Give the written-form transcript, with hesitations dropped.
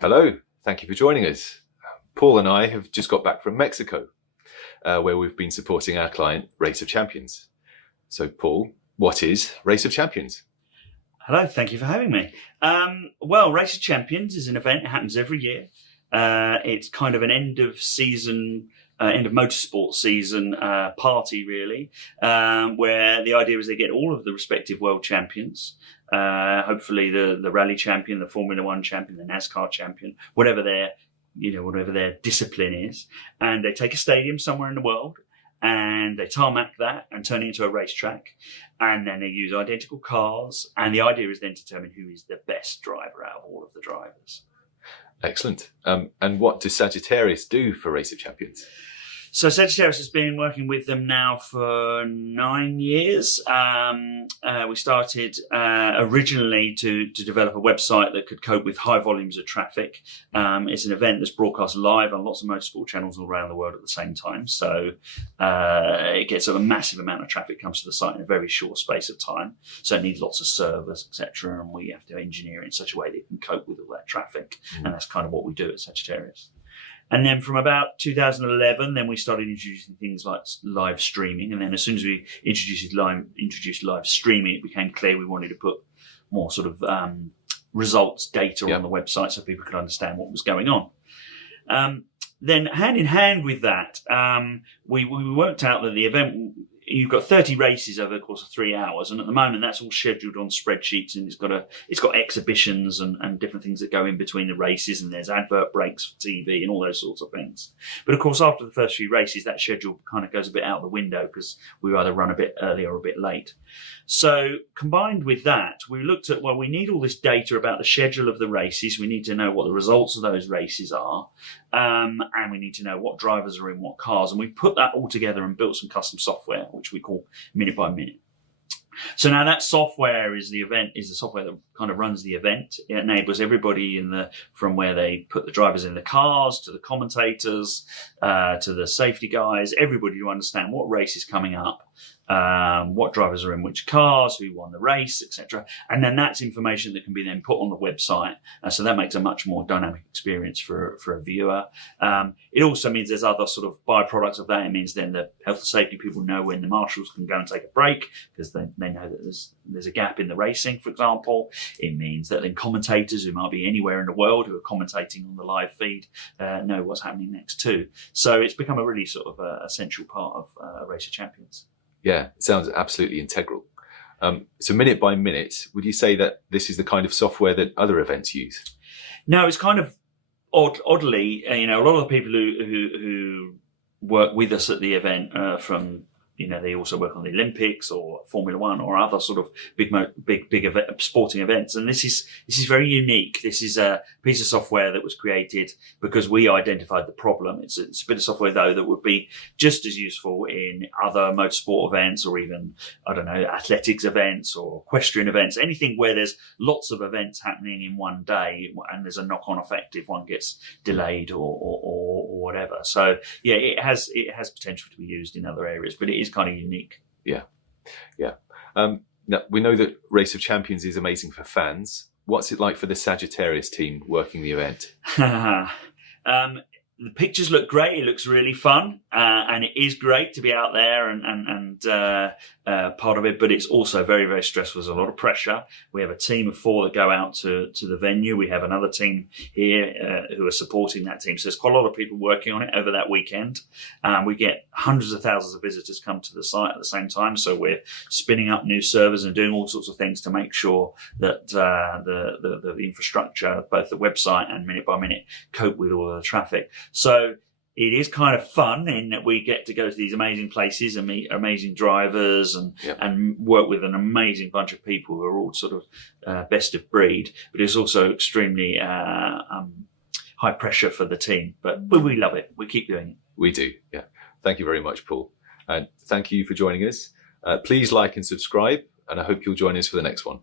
Hello, thank you for joining us. Paul and I have just got back from Mexico, where we've been supporting our client, Race of Champions. So, Paul, what is Race of Champions? Hello, thank you for having me. Well, Race of Champions is an event that happens every year. It's kind of an end of motorsport season party, really, where the idea is they get all of the respective world champions, hopefully the rally champion, the Formula One champion, the NASCAR champion, whatever their discipline is, and they take a stadium somewhere in the world and they tarmac that and turn it into a racetrack, and then they use identical cars, and the idea is then to determine who is the best driver out of all of the drivers. Excellent. And what does Sagittarius do for Race of Champions? So Sagittarius has been working with them now for 9 years. We started originally to develop a website that could cope with high volumes of traffic. It's an event that's broadcast live on lots of motorsport channels all around the world at the same time. So it gets a massive amount of traffic comes to the site in a very short space of time. So it needs lots of servers, etc. And we have to engineer it in such a way that it can cope with all that traffic. And that's kind of what we do at Sagittarius. And then from about 2011, then we started introducing things like live streaming. And then as soon as we introduced live streaming, it became clear we wanted to put more sort of results data on the website so people could understand what was going on. Then hand in hand with that, we worked out that the event, you've got 30 races over the course of 3 hours, and at the moment that's all scheduled on spreadsheets, and it's got exhibitions and different things that go in between the races, and there's advert breaks for TV and all those sorts of things. But of course, after the first few races, that schedule kind of goes a bit out the window because we either run a bit early or a bit late. So combined with that, we looked at, well, we need all this data about the schedule of the races. We need to know what the results of those races are. And we need to know what drivers are in what cars. And we put that all together and built some custom software, which we call Minute by Minute. So now that software is the software that kind of runs the event. It enables everybody from where they put the drivers in the cars, to the commentators, to the safety guys, everybody to understand what race is coming up, what drivers are in which cars, who won the race, etc. And then that's information that can be then put on the website. So that makes a much more dynamic experience for a viewer. It also means there's other sort of byproducts of that. It means then the health and safety people know when the marshals can go and take a break because they know that there's a gap in the racing, for example. It means that then commentators who might be anywhere in the world who are commentating on the live feed know what's happening next too. So it's become a really sort of essential part of Race of Champions. Yeah, it sounds absolutely integral. So minute by minute, would you say that this is the kind of software that other events use? No, it's kind of oddly, a lot of the people who work with us at the event they also work on the Olympics or Formula One or other sort of big sporting events. And this is very unique. This is a piece of software that was created because we identified the problem. It's a bit of software though that would be just as useful in other motorsport events or even, athletics events or equestrian events, anything where there's lots of events happening in one day and there's a knock-on effect if one gets delayed or whatever. So yeah, it has potential to be used in other areas, but it is kind of unique. Yeah. Now we know that Race of Champions is amazing for fans. What's it like for the Sagittarius team working the event? The pictures look great. It looks really fun, and it is great to be out there and part of it. But it's also very, very stressful. There's a lot of pressure. We have a team of 4 that go out to the venue. We have another team here who are supporting that team. So there's quite a lot of people working on it over that weekend. We get hundreds of thousands of visitors come to the site at the same time. So we're spinning up new servers and doing all sorts of things to make sure that the infrastructure, both the website and Minute by Minute, cope with all of the traffic. So it is kind of fun in that we get to go to these amazing places and meet amazing drivers and work with an amazing bunch of people who are all sort of best of breed. But it's also extremely high pressure for the team. But we love it. We keep doing it. We do, yeah. Thank you very much, Paul. And thank you for joining us. Please like and subscribe, and I hope you'll join us for the next one.